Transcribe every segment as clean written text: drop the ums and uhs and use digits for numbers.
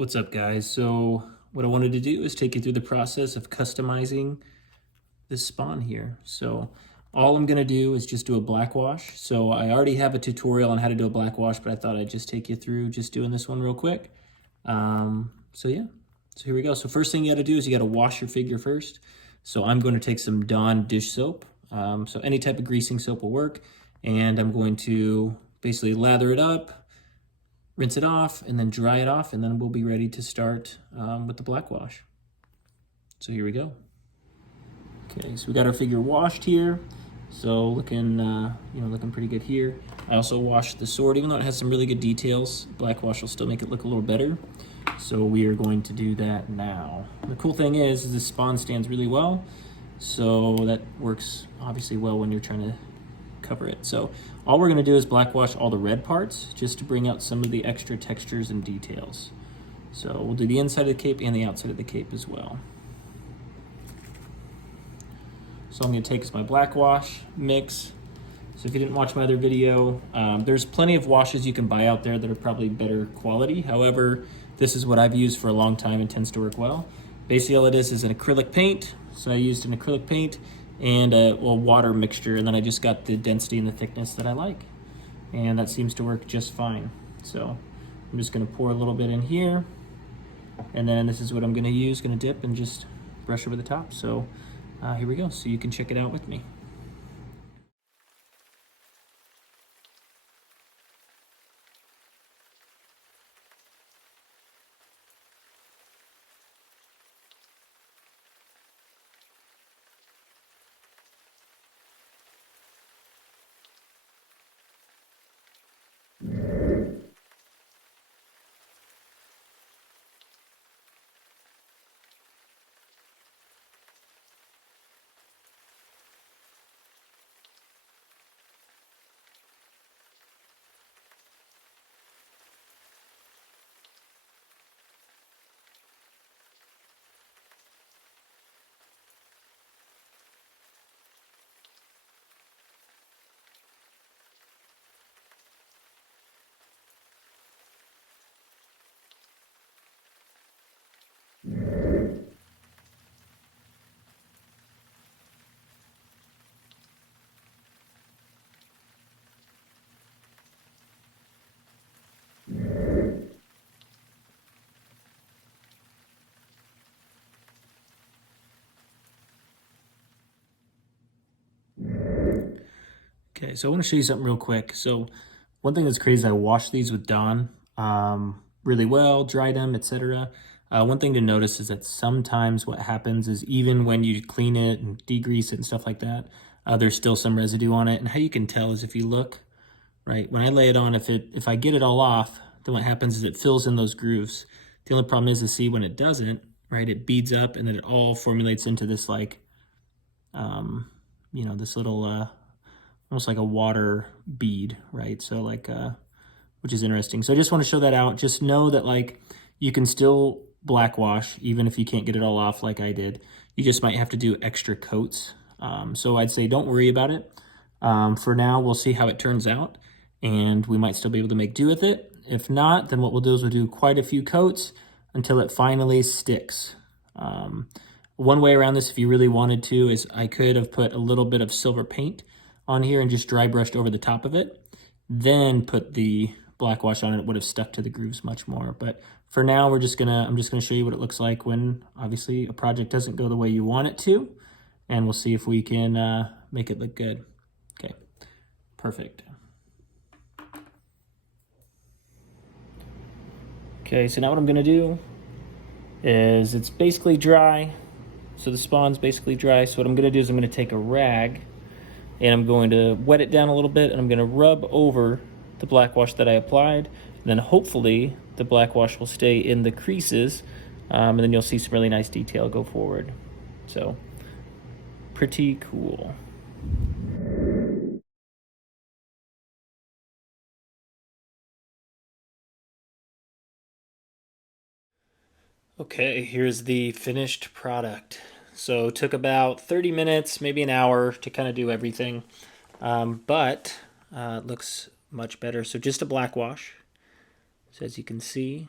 What's up, guys? So what I wanted to do is take you through the process of customizing this spawn here. So all I'm gonna do is just do a black wash. So I already have a tutorial on how to do a black wash, but I thought I'd just take you through just doing this one real quick. So yeah, so here we go. So first thing you gotta do is you gotta wash your figure first. So I'm going to take some Dawn dish soap. So any type of greasing soap will work. And I'm going to basically lather it up, rinse it off, and then dry it off, and then we'll be ready to start with the black wash. So here we go. Okay, so we got our figure washed here. So looking, looking pretty good here. I also washed the sword, even though it has some really good details. Black wash will still make it look a little better. So we are going to do that now. The cool thing is this spawn stands really well. So that works obviously well when you're trying to cover it. So all we're gonna do is black wash all the red parts just to bring out some of the extra textures and details. So we'll do the inside of the cape and the outside of the cape as well. So I'm gonna take my black wash mix. So if you didn't watch my other video, there's plenty of washes you can buy out there that are probably better quality. However, this is what I've used for a long time and tends to work well. Basically all it is an acrylic paint. So I used an acrylic paint and a water mixture, and then I just got the density and the thickness that I like. And that seems to work just fine. So I'm just gonna pour a little bit in here, and then this is what I'm gonna use, gonna dip and just brush over the top. So here we go, so you can check it out with me. Okay, so I want to show you something real quick. So one thing that's crazy, I washed these with Dawn really well, dried them, etc. One thing to notice is that sometimes what happens is even when you clean it and degrease it and stuff like that, there's still some residue on it. And how you can tell is if you look, right, when I lay it on, if I get it all off, then what happens is it fills in those grooves. The only problem is to see when it doesn't, right, it beads up and then it all formulates into this like, this little, almost like a water bead, right? So like, which is interesting. So I just want to show that out. Just know that like you can still black wash even if you can't get it all off like I did. You just might have to do extra coats. So I'd say don't worry about it. For now, we'll see how it turns out and we might still be able to make do with it. If not, then what we'll do is we'll do quite a few coats until it finally sticks. One way around this, if you really wanted to, is I could have put a little bit of silver paint on here and just dry brushed over the top of it, then put the black wash on it. It would have stuck to the grooves much more. But for now, I'm just gonna show you what it looks like when obviously a project doesn't go the way you want it to, and we'll see if we can make it look good. Okay, perfect. Okay, so now what I'm gonna do is it's basically dry. So the spawn's basically dry. So what I'm gonna do is I'm gonna take a rag and I'm going to wet it down a little bit and I'm gonna rub over the black wash that I applied. And then hopefully the black wash will stay in the creases and then you'll see some really nice detail go forward. So pretty cool. Okay, here's the finished product. So it took about 30 minutes, maybe an hour to kind of do everything, but it looks much better. So just a black wash. So as you can see,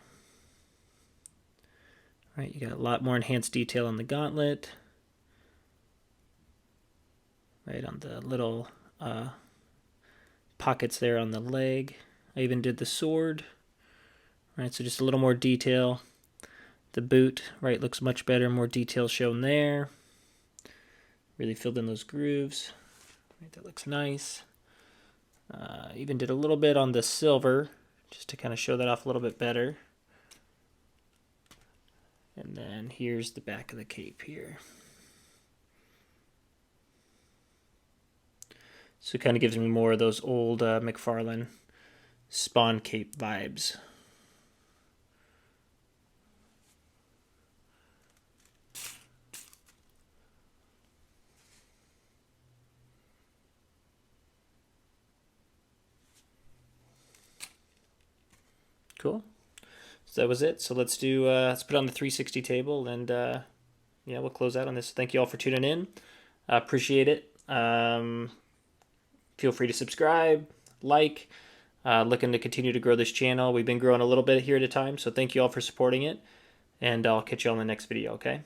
Right, you got a lot more enhanced detail on the gauntlet. Right on the little pockets there on the leg. I even did the sword. Right, so just a little more detail. The boot, right, looks much better, more detail shown there. Really filled in those grooves. Right, that looks nice. Even did a little bit on the silver, just to kind of show that off a little bit better. And then here's the back of the cape here. So it kind of gives me more of those old McFarlane Spawn cape vibes. Cool. So that was it. So let's do let's put it on the 360 table, and yeah, we'll close out on this. Thank you all for tuning in. I appreciate it. Feel free to subscribe, like. Looking to continue to grow this channel. We've been growing a little bit here at a time, so thank you all for supporting it, and I'll catch you on the next video, okay?